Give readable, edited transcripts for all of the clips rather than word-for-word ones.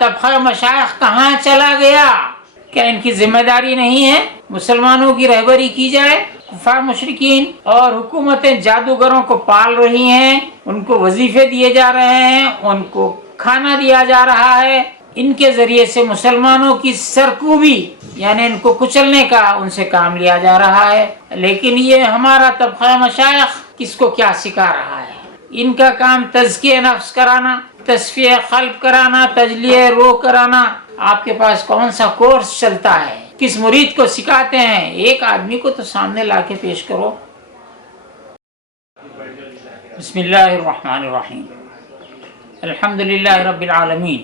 طبقہ مشائخ کہاں چلا گیا؟ کیا ان کی ذمہ داری نہیں ہے مسلمانوں کی رہبری کی جائے؟ کفار مشرکین اور حکومتیں جادوگروں کو پال رہی ہیں، ان کو وظیفے دیے جا رہے ہیں، ان کو کھانا دیا جا رہا ہے، ان کے ذریعے سے مسلمانوں کی سرکوبی یعنی ان کو کچلنے کا ان سے کام لیا جا رہا ہے۔ لیکن یہ ہمارا طبقہ مشائخ کس کو کیا سکھا رہا ہے؟ ان کا کام تزکیہ نفس کرانا، تصفیہ قلب کرانا، تجلیہ روح کرانا۔ آپ کے پاس کون سا کورس چلتا ہے؟ کس مرید کو سکھاتے ہیں؟ ایک آدمی کو تو سامنے لا کے پیش کرو۔ بسم اللہ الرحمن الرحیم، الحمدللہ رب العالمین،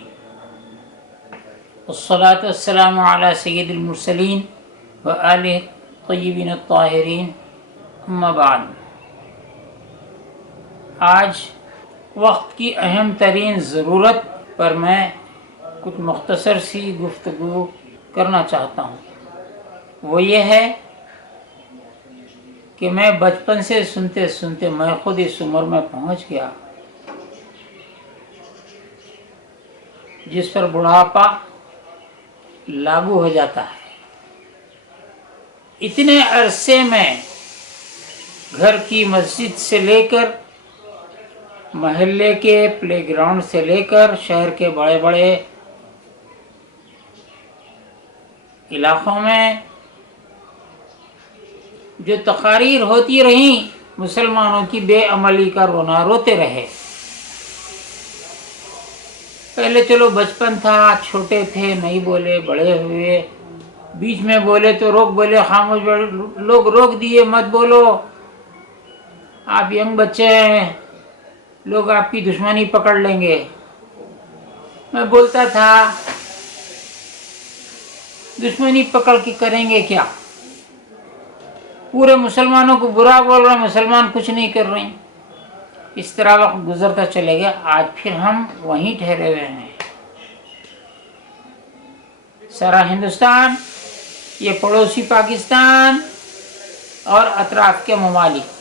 والصلاة والسلام علی سید المرسلین وآلہ الطیبین الطاہرین، اما بعد۔ آج وقت کی اہم ترین ضرورت پر میں کچھ مختصر سی گفتگو کرنا چاہتا ہوں۔ وہ یہ ہے کہ میں بچپن سے سنتے سنتے میں خود اس عمر میں پہنچ گیا جس پر بڑھاپا لاگو ہو جاتا ہے۔ اتنے عرصے میں گھر کی مسجد سے لے کر، محلے کے پلے گراؤنڈ سے لے کر، شہر کے بڑے بڑے علاقوں میں جو تقاریر ہوتی رہیں، مسلمانوں کی بے عملی کا رونا روتے رہے۔ پہلے چلو بچپن تھا، چھوٹے تھے، نہیں بولے، بڑے ہوئے، بیچ میں بولے تو روک، بولے خاموش، لوگ روک دیے، مت بولو، آپ ینگ بچے ہیں، لوگ آپ کی دشمنی پکڑ لیں گے۔ میں بولتا تھا دشمنی پکڑ کے کریں گے کیا؟ پورے مسلمانوں کو برا بول رہے، مسلمان کچھ نہیں کر رہے۔ اس طرح وقت گزرتا چلے گیا، آج پھر ہم وہیں ٹھہرے ہوئے ہیں۔ سارا ہندوستان، یہ پڑوسی پاکستان اور اطراف کے ممالک،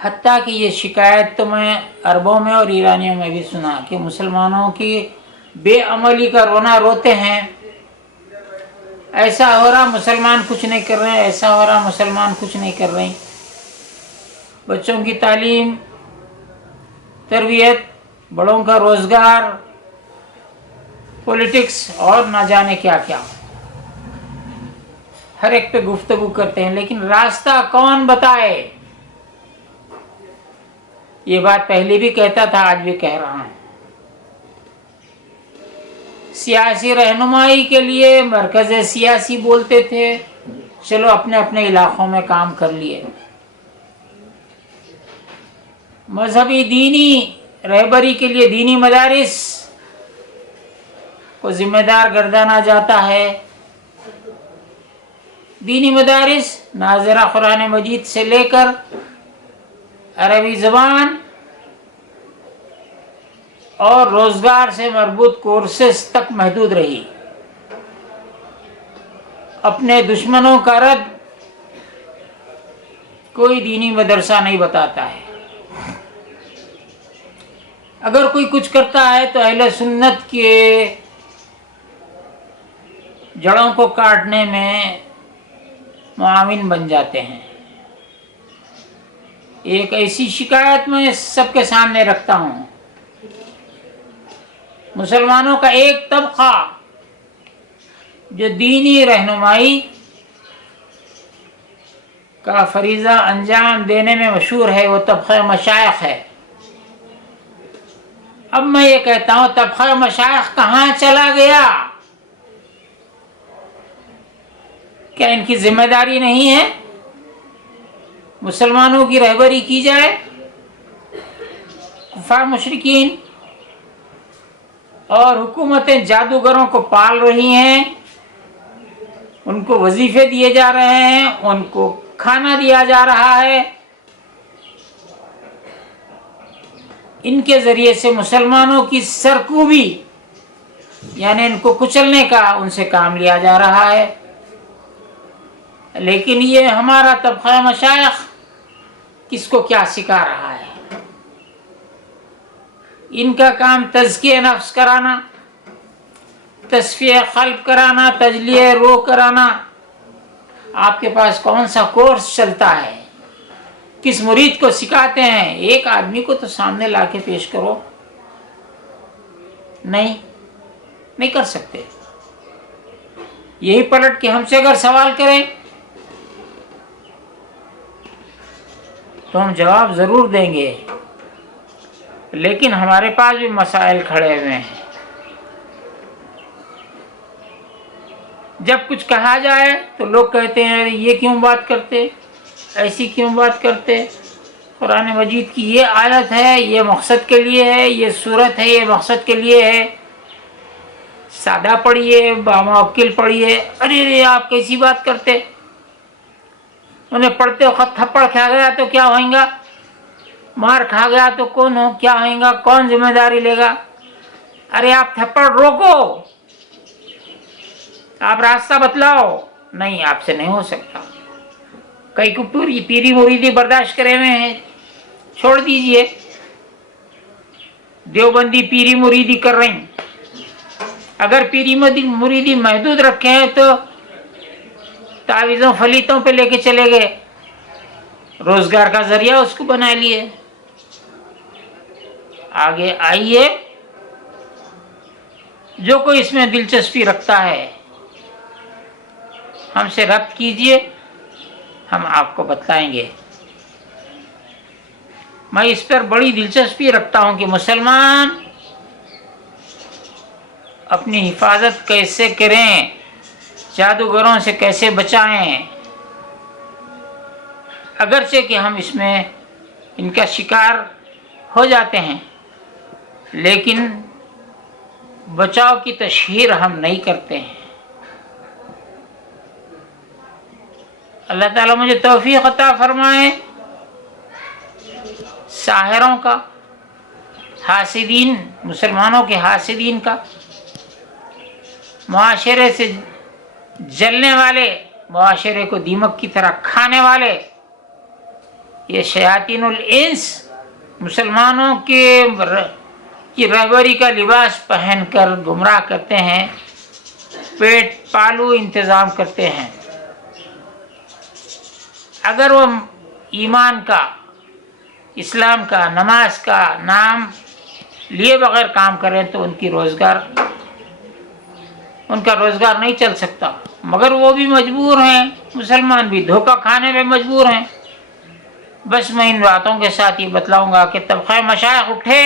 حتیٰ کہ یہ شکایت تو میں عربوں میں اور ایرانیوں میں بھی سنا کہ مسلمانوں کی بے عملی کا رونا روتے ہیں۔ ایسا ہو رہا مسلمان کچھ نہیں کر رہے، ایسا ہو رہا مسلمان کچھ نہیں کر رہے۔ بچوں کی تعلیم، تربیت، بڑوں کا روزگار، پولیٹکس اور نہ جانے کیا کیا، ہر ایک پہ گفتگو کرتے ہیں، لیکن راستہ کون بتائے؟ یہ بات پہلے بھی کہتا تھا، آج بھی کہہ رہا ہوں۔ سیاسی رہنمائی کے لیے مرکز سیاسی بولتے تھے، چلو اپنے اپنے علاقوں میں کام کر لیے۔ مذہبی دینی رہبری کے لیے دینی مدارس کو ذمہ دار گردانا جاتا ہے۔ دینی مدارس ناظرہ قرآن مجید سے لے کر عربی زبان اور روزگار سے مربوط کورسز تک محدود رہی۔ اپنے دشمنوں کا رد کوئی دینی مدرسہ نہیں بتاتا ہے۔ اگر کوئی کچھ کرتا ہے تو اہل سنت کے جڑوں کو کاٹنے میں معاون بن جاتے ہیں۔ ایک ایسی شکایت میں سب کے سامنے رکھتا ہوں، مسلمانوں کا ایک طبقہ جو دینی رہنمائی کا فریضہ انجام دینے میں مشہور ہے، وہ طبقہ مشائخ ہے۔ اب میں یہ کہتا ہوں، طبقہ مشائخ کہاں چلا گیا؟ کیا ان کی ذمہ داری نہیں ہے مسلمانوں کی رہبری کی جائے؟ کفار مشرکین اور حکومتیں جادوگروں کو پال رہی ہیں، ان کو وظیفے دیے جا رہے ہیں، ان کو کھانا دیا جا رہا ہے، ان کے ذریعے سے مسلمانوں کی سرکوبی یعنی ان کو کچلنے کا ان سے کام لیا جا رہا ہے۔ لیکن یہ ہمارا طبقہ مشائخ کس کو کیا سکھا رہا ہے؟ ان کا کام تزکیہ نفس کرانا، تصفیہ قلب کرانا، تجلیہ روح کرانا۔ آپ کے پاس کون سا کورس چلتا ہے؟ کس مرید کو سکھاتے ہیں؟ ایک آدمی کو تو سامنے لا کے پیش کرو، نہیں کر سکتے۔ یہی پلٹ کے ہم سے اگر سوال کریں تو ہم جواب ضرور دیں گے، لیکن ہمارے پاس بھی مسائل کھڑے ہوئے ہیں۔ جب کچھ کہا جائے تو لوگ کہتے ہیں یہ کیوں بات کرتے، ایسی کیوں بات کرتے، قرآن مجید کی یہ آیت ہے، یہ مقصد کے لیے ہے، یہ صورت ہے، یہ مقصد کے لیے ہے، سادہ پڑھیے، باموکل پڑھیے۔ ارے آپ کیسی بات کرتے، انہیں پڑھتے وقت تھپڑ کھا گیا تو کیا ہوئیں گا، مار کھا گیا تو کیا ہوئیں گا، کون ذمہ داری لے گا؟ ارے آپ تھپڑ روکو، آپ راستہ بتلاؤ۔ نہیں، آپ سے نہیں ہو سکتا۔ کئی کو پیری مریدی برداشت کرے ہوئے ہیں، چھوڑ دیجئے۔ دیوبندی پیری مریدی کر رہی ہیں، اگر پیری مریدی محدود رکھے ہیں تو تعویذوں فلیتوں پہ لے کے چلے گئے، روزگار کا ذریعہ اس کو بنا لیے۔ آگے آئیے، جو کوئی اس میں دلچسپی رکھتا ہے ہم سے رابطہ کیجئے، ہم آپ کو بتلائیں گے۔ میں اس پر بڑی دلچسپی رکھتا ہوں کہ مسلمان اپنی حفاظت کیسے کریں، جادوگروں سے کیسے بچائیں۔ اگرچہ کہ ہم اس میں ان کا شکار ہو جاتے ہیں، لیکن بچاؤ کی تشہیر ہم نہیں کرتے ہیں۔ اللہ تعالیٰ مجھے توفیق عطا فرمائے ساحروں کا، حاسدین، مسلمانوں کے حاسدین کا، معاشرے سے جلنے والے، معاشرے کو دیمک کی طرح کھانے والے یہ شیاطین الانس مسلمانوں کی رہبری کا لباس پہن کر گمراہ کرتے ہیں، پیٹ پالو انتظام کرتے ہیں۔ اگر وہ ایمان کا، اسلام کا، نماز کا نام لیے بغیر کام کریں تو ان کا روزگار نہیں چل سکتا، مگر وہ بھی مجبور ہیں، مسلمان بھی دھوکہ کھانے میں مجبور ہیں۔ بس میں ان باتوں کے ساتھ یہ بتلاؤں گا کہ طبقہ مشائخ اٹھے،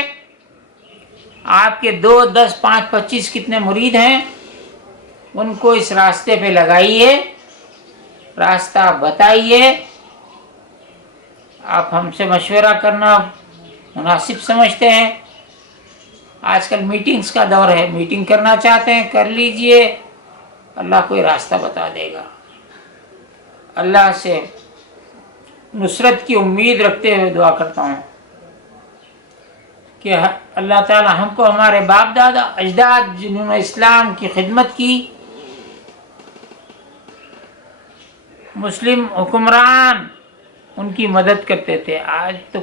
آپ کے 2، 10، 5، 25 کتنے مرید ہیں، ان کو اس راستے پہ لگائیے، راستہ بتائیے۔ آپ ہم سے مشورہ کرنا مناسب سمجھتے ہیں، آج کل میٹنگز کا دور ہے، میٹنگ کرنا چاہتے ہیں کر لیجئے، اللہ کوئی راستہ بتا دے گا۔ اللہ سے نصرت کی امید رکھتے ہوئے دعا کرتا ہوں کہ اللہ تعالی ہم کو ہمارے باپ دادا اجداد جنہوں نے اسلام کی خدمت کی، مسلم حکمران ان کی مدد کرتے تھے، آج تو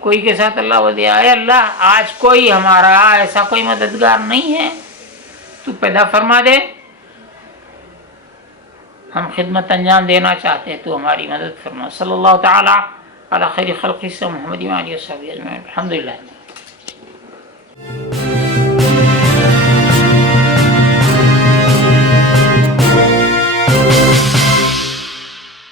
کوئی کے ساتھ اللہ ودیا ہے، اللہ آج کوئی ہمارا ایسا کوئی مددگار نہیں ہے، تو پیدا فرما دے، ہم خدمت انجام دینا چاہتے ہیں، تو ہماری مدد فرما۔ صلی اللہ تعالی علی خیر خلق محمد و آلہ و صحبہ اجمعین، الحمدللہ۔